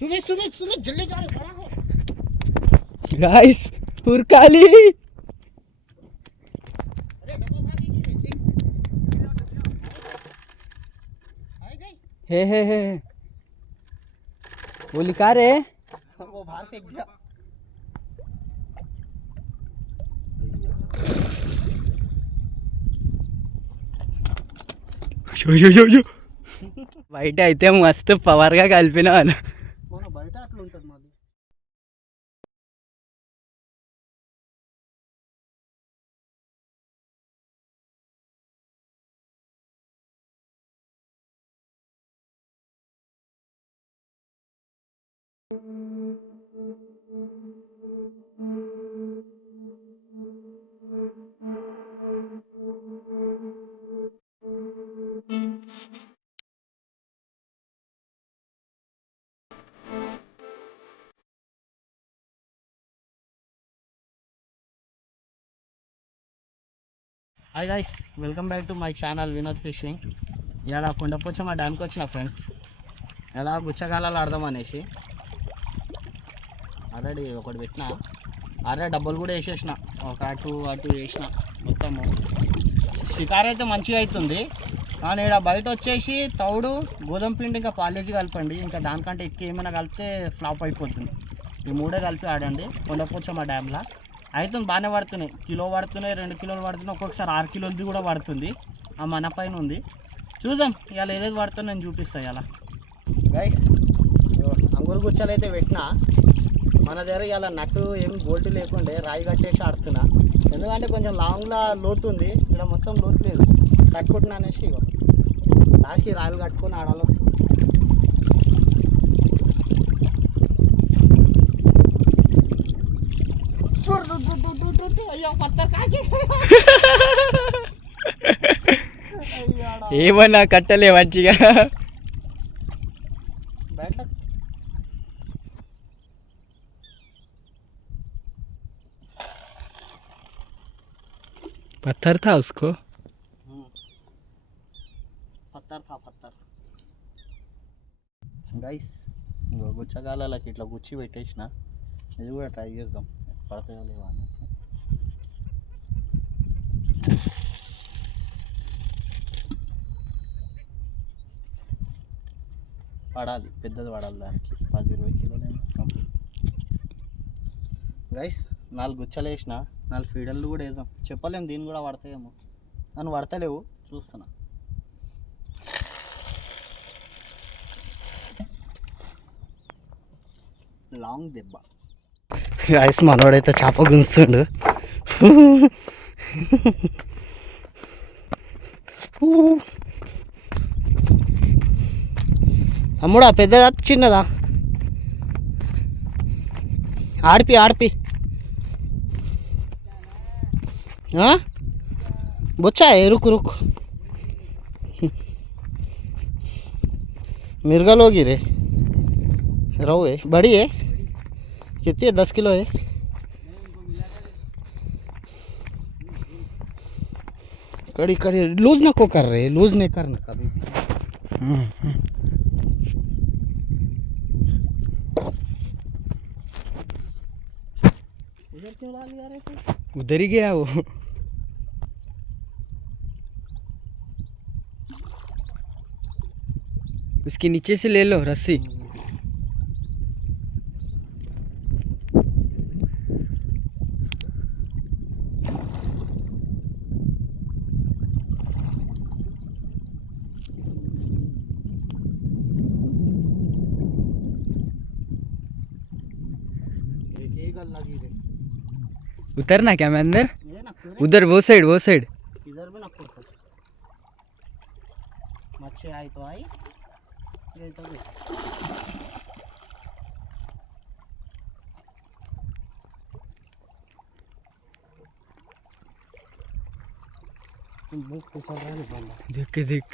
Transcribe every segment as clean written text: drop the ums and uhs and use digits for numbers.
सुमित सुमित सुमित जल्दी जा रहे खड़ा हो गाइस उरकाली अरे डबल भागी की रे देख आई गई हे बोली का रे वो बाहर फेंक दिया బయట అయితే మస్తు పవర్గా కలిపిన వాళ్ళు మన బయట అట్లా ఉంటుంది మాది hi guys welcome back to my channel Vinod ఫిషింగ్ ఇలా కొండపోచమ్మ డ్యామ్కి వచ్చిన ఫ్రెండ్స్ ఎలా గుచ్చగాలాలు ఆడదాం అనేసి ఆల్రెడీ ఒకటి పెట్టిన ఆల్రెడీ డబ్బులు కూడా వేసేసిన ఒక అటు వేసిన మొత్తము షికారు అయితే మంచిగా అవుతుంది కానీ ఇక్కడ బయట వచ్చేసి తౌడు గోధుమ పిండి ఇంకా పాలేజీ కలపండి ఇంకా దానికంటే ఎక్కువ ఏమైనా కలిపితే ఫ్లాప్ అయిపోతుంది ఈ మూడే కలిపి ఆడండి కొండపోచమ్మ డ్యామ్లో అవుతుంది బాగానే పడుతున్నాయి కిలో పడుతున్నాయి 2 కిలోలు పడుతున్నాయి ఒక్కొక్కసారి 6 కిలోలది కూడా పడుతుంది ఆ మన పైన ఉంది చూద్దాం ఇవాళ ఏదేది పడుతుందో నేను చూపిస్తాను ఇలా గైస్ అంగురు గుచ్చాలు అయితే పెట్టినా మన దగ్గర ఇలా నట్టు ఏం బోల్ట్ లేకుండే రాయి కట్టేసి ఆడుతున్నా ఎందుకంటే కొంచెం లాంగ్లా లోతుంది ఇక్కడ మొత్తం లోతు లేదు కట్టుకుంటున్నా అనేసి ఇగో లాస్ట్కి రాయలు కట్టుకొని ఆడాలి వస్తుంది అయ్యో పత్తర్ కాకి ఏమన్నా కట్టలే మంచిగా बैठ पत्थर था उसको పత్తర్ గైస్ గుచ్చగాలకి ఇట్లా గుచ్చి పెట్టేసిన ఇది కూడా ట్రై చేద్దాం పడతాయో లేవా అని పడాలి పెద్దది పడాలి దానికి 10-20 కిలోలైనా కంప్లీట్ గైస్ 4 గుచ్చలు వేసిన 4 ఫీడర్లు కూడా వేద్దాం చెప్పలేము దీన్ని కూడా పడతాయేమో నన్ను పడతలేవు చూస్తున్నా లాంగ్ దెబ్బ గైస్ మనోడైతే చేప గుంచుతుండు అమ్ముడా పెద్దదా చిన్నదా ఆడిపి బొచ్చా रुक मिर्गा लोगी रे रहो है बड़ी है कितनी है 10 किलो है कड़ी लूज ना को कर रहे लूज नहीं करना कभी उधर क्यों डाल लिया रे उधर ही गया वो उसके नीचे से ले लो रस्सी उतरना क्या मैं अंदर उधर वो साइड इधर भी ना मच्छी आई तो आई ये तो बुक तो चल रहा है बंदा देख के देख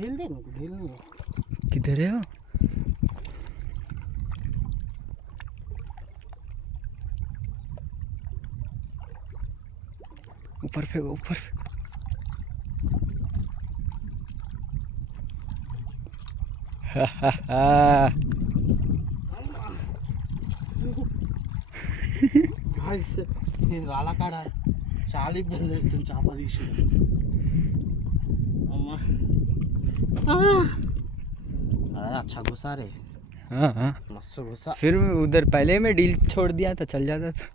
ढील दे ढील नहीं किधर है वो ऊपर फेंको ऊपर నేను రాళ్ళకాడ చాలా ఇబ్బంది అవుతుంది చేప తీసి అమ్మా अरे अच्छा गुस्सा रे हाँ हाँ मस्त गुस्सा फिर उधर पहले में डील छोड़ दिया था चल जाता था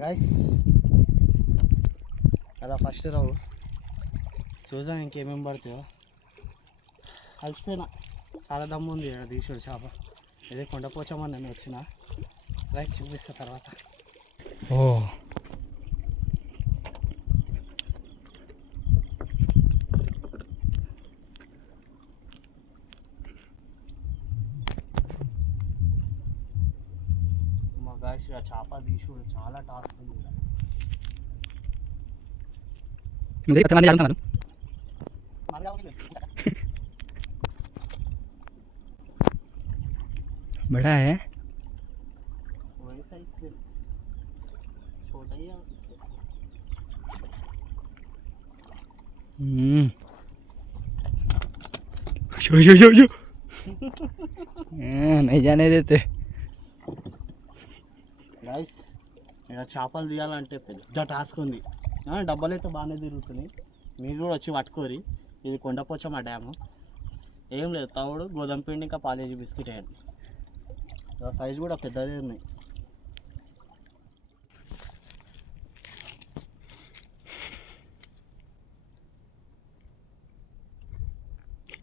గైస్ అలా ఫస్ట్ రావు చూసాం ఇంకేమేమి పడతాయో కలిసిపోయినా చాలా దమ్ము ఉంది ఇక్కడ తీసుడు చేప ఇదే కొండపోచమని నేను వచ్చిన రైట్ చూపిస్తా తర్వాత ఓ మా గాయస్ ఇక చేప తీసుడు చాలా టాస్క్ ఉంది ఇక్కడ. मुझे पता नहीं जानता మరి కావాలి. बड़ा है वही साइज से छोटा ही है यो नहीं जाने देते గైస్ ఇక్కడ చేపలు తీయాలంటే పెద్ద టాస్క్ ఉంది డబ్బాలు అయితే బాగానే తిరుగుతున్నాయి మీరు కూడా వచ్చి పట్టుకోరి ఇది కొండపోచమ్మ డ్యాము ఏం లేదు తవుడు గోధుమ పిండి ఇంకా పాలేజీ బిస్కెట్ వేయండి సైజు కూడా పెద్దదే ఉన్నాయి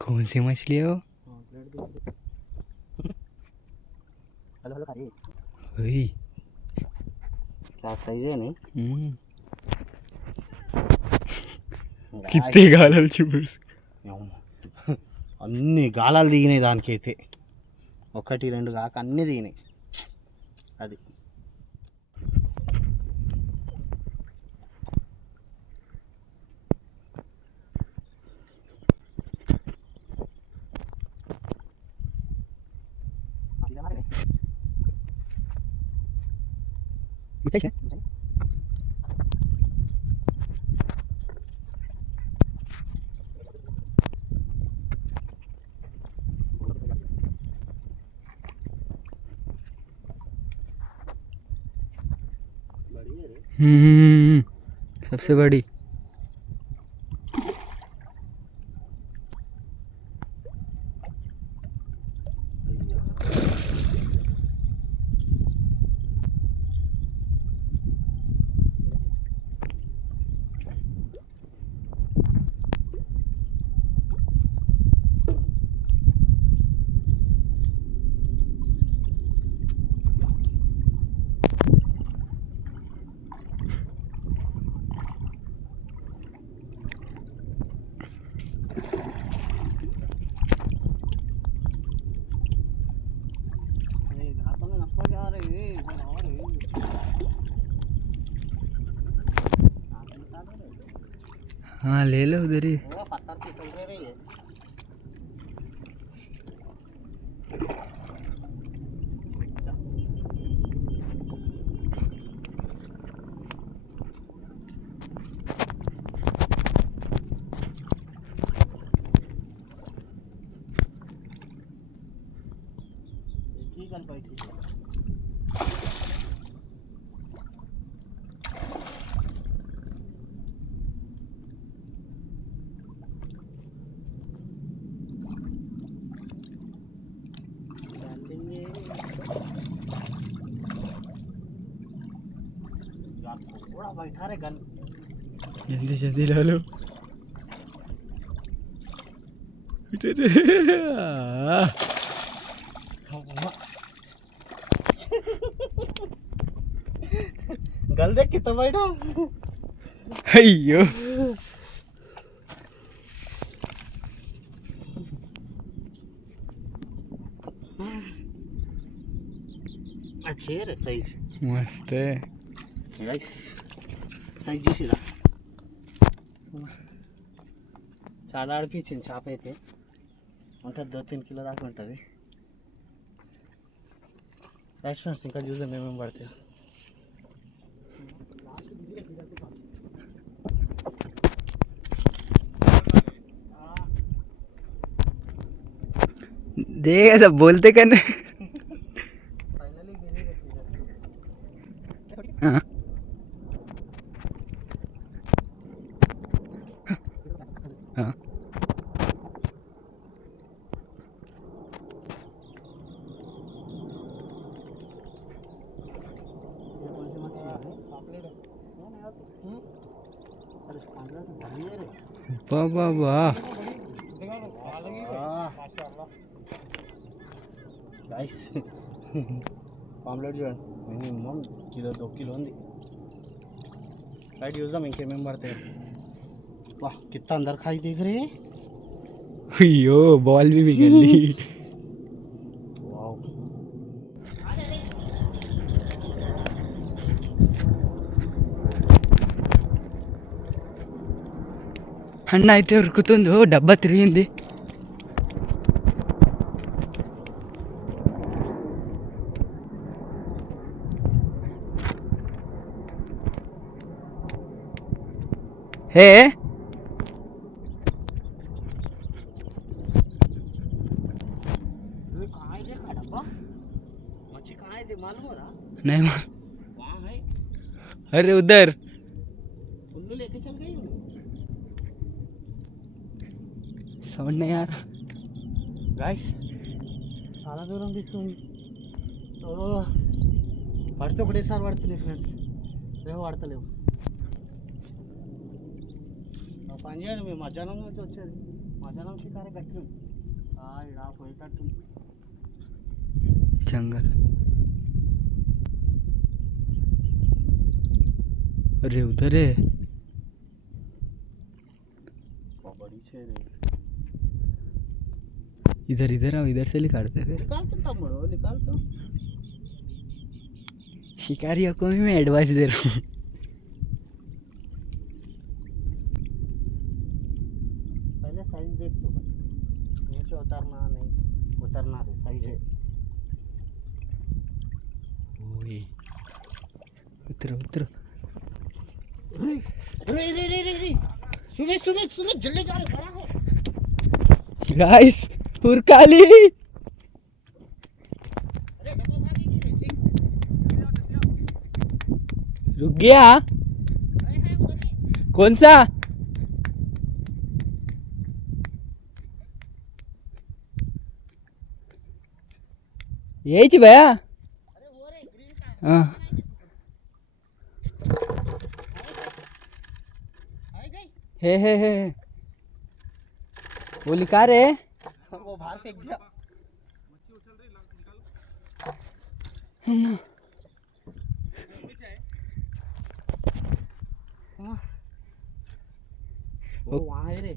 कौन सी मछली है वो हेलो हेलो खाइए वही क्या साइज है नहीं कितने गालल चुबस అన్ని గాలాలు దిగినాయి దానికైతే ఒకటి రెండు కాక అన్నీ దిగినాయి అది सबसे बड़ी हाँ ले लो उधर ही पत्थर की चल रही है कल बैठी थोड़ा बैठा रे गन जल्दी जल्दी ला लो गल देख कितना बैठा अयो अच्छे रे साइज मस्त है गाइस साइज చూసిరా చాలా అడిపించింది చేప అయితే ఉంటుంది 2-3 కిలో దాకా ఉంటుంది రైట్ ఫ్రెండ్స్ ఇంకా చూద్దాం ఏమేమి పడతాయి देगा सब बोलते करने. फाइनली गिरी रे हाँ. हाँ. ये कौन सी मच्छी है? पापलेट है। नहीं नहीं आती। अरे पापलेट बड़ी है रे। वाह वाह वाह. गाइस పాంప్లెట్ చూడండి మినిమం కిలో 2 కిలో ఉంది రైట్ చూద్దాం ఇంకేమేమి పడతాయి వా కిత్త అందరు खाई देख रहे हैं अयो बॉल भी निकल ली. वाओ అన్న అయితే ఉరుకుతుందో డబ్బా తిరిగింది. हे ये कहाँ है देखा डब्बा मच्छी कहाँ है दे मालूम हो रहा नहीं वहाँ है अरे उधर उल्लू लेके चल गई उन्हें समझ नहीं आ रहा. గాయస్ చాలా దూరం తీసుకుంది ఓ పడితే ఒకటేసారి పడుతున్నాయి ఫ్రెండ్స్ రేపు పడతలేవు పని చేయండి మేము మధ్యాహ్నం నుంచి వచ్చేది మధ్యాహ్నం షికారే కట్టినాం ఇలా పోయేటట్టు जंगल. अरे उधर है. बड़ी छेद है इधर इधर आओ इधर से निकालते फिर. निकाल तो तम्मड़ो निकाल तो शिकारियों को भी मैं एडवाइस दे रहा हूँ. पहले साइज देख तो भाई नीचे उतरना नहीं उतरना रे साइज है ओए उतरो उतरो. रे रे रे रे रे रे सुमित सुमित सुमित जल्दी जा रे बड़ा है गाइस उरकाली अरे डब्बा भागी की रे देख रुक गया. है उधर ही कौन सा? यही भैया. अरे वो रे ग्रिल का हाँ आई गई हे वो लिखा रे. वो बाहर फेंक दिया वो वहाँ है रे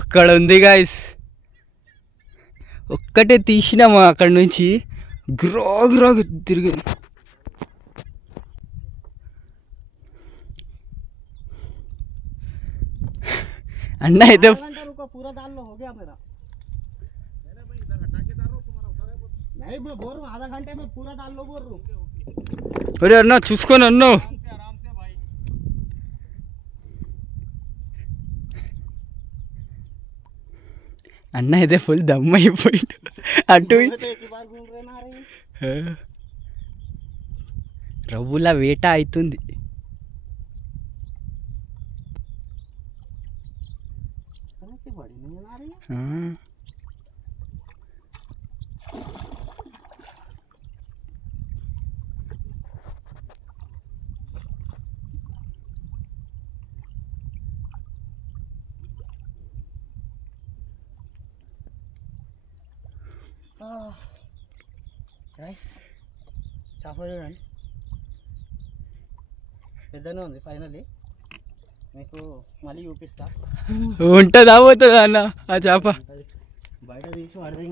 అక్కడ ఉంది గాయస్. ఒక్కటే తీసినాము అక్కడ నుంచి గ్రాగ్ గ్రాగ్ తిరిగి. అన్న అయితే आधा घंटा रुको पूरा डाल लो हो गया मेरा नहीं मैं बोल रहा हूँ आधा घंटे में पूरा डाल लो बोल रहा हूँ ఒరే అన్న చూసుకొని అన్నా. అన్న అయితే ఫుల్ దమ్ అయిపోయింది అటు मैं तो एक ही बार घूम रहे ना रहे రవ్వుల వేట అవుతుంది. इतनी बड़ी नहीं आ रही है ఆ. రైస్ చేప చూడండి పెద్దనే ఉంది ఫైనల్లీ మీకు మళ్ళీ చూపిస్తా ఉంటుందా పోతుందా అన్న ఆ చేప? బయట తీసి పడదే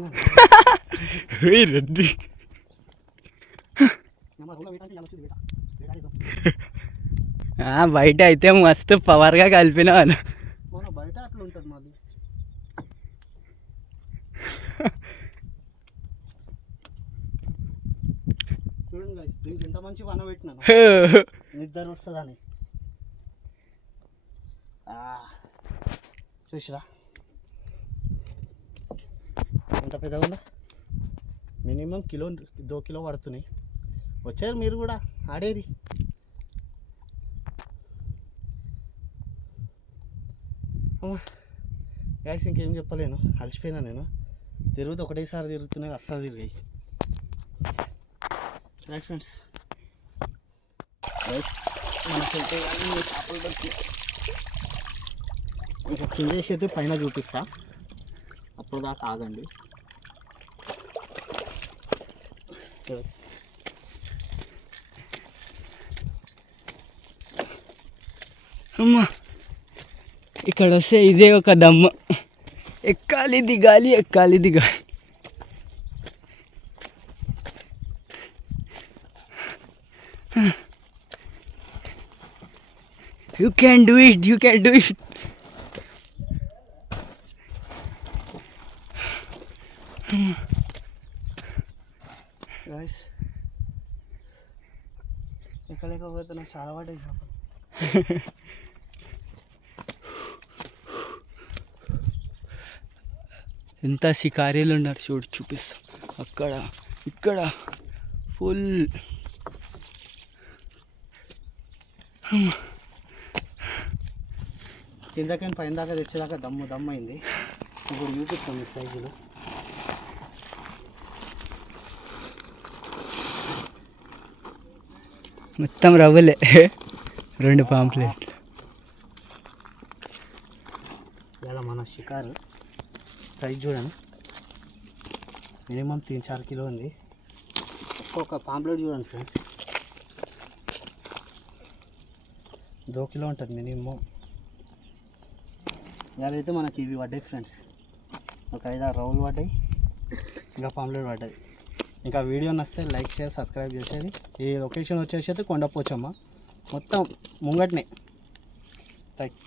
రెడ్డి బయట అయితే మస్తు పవర్గా కలిపినా అన్న. మన బయట అట్లా ఉంటుంది మాది చూడండి guys, దీనికి ఎంత మంచి వన పెట్టినాను నిద్ర వస్తుందని చూసిరా ఎంత పెద్దగా ఉందా, మినిమం కిలో 2 కిలో పడుతున్నాయి. వచ్చారు మీరు కూడా ఆడేరి. గ్యాస్ ఇంకేం చెప్పలేను, అలసిపోయినా నేను. తిరుగుతూ ఒకటేసారి తిరుగుతున్నాయి, అస్సలు తిరిగాయి. రైట్ ఫ్రెండ్స్, మనకైతే అన్ని చేపలు దొరికినాయి. ఇంకా కింద వేసి అయితే పైన చూపిస్తా, అప్పుడు దాకా ఆగండి. అమ్మా ఇక్కడ వస్తే ఇదే ఒక దమ్ము, ఎక్కాలి దిగాలి ఎక్కాలి దిగాలి. You can do it, you can do it. Guys ఎక్కలేకపోతే నాకు చాలా పడ్డాయి చేపలు. ఎంత షికారీలు ఉన్నారు చూడు, చూపిస్తాం. అక్కడ ఇక్కడ ఫుల్. కిందకని పైన దాకా తెచ్చేదాకా దమ్ము దమ్ము అయింది. ఇప్పుడు చూపిస్తాం ఈ సైజులు. మొత్తం రవ్వలే, 2 పాంప్లెట్లు. ఇలా మన షికారు సైజ్ చూడండి, మినిమం 3-4 కిలో ఉంది. ఒక్కొక్క పాంప్లెట్ చూడండి ఫ్రెండ్స్, 2 కిలో ఉంటుంది మినిమం. ఇవాళైతే మనకి ఇవి పడ్డాయి ఫ్రెండ్స్, ఒక 5-6 రౌలు పడ్డాయి, ఇంకా పాంప్లెట్ పడ్డాయి. ఇంకా వీడియో నచ్చితే లైక్ షేర్ సబ్స్క్రైబ్ చేసేది. ఈ లొకేషన్ వచ్చేసి అయితే కొండపోచమ్మ, మొత్తం ముంగట్నే. రైట్.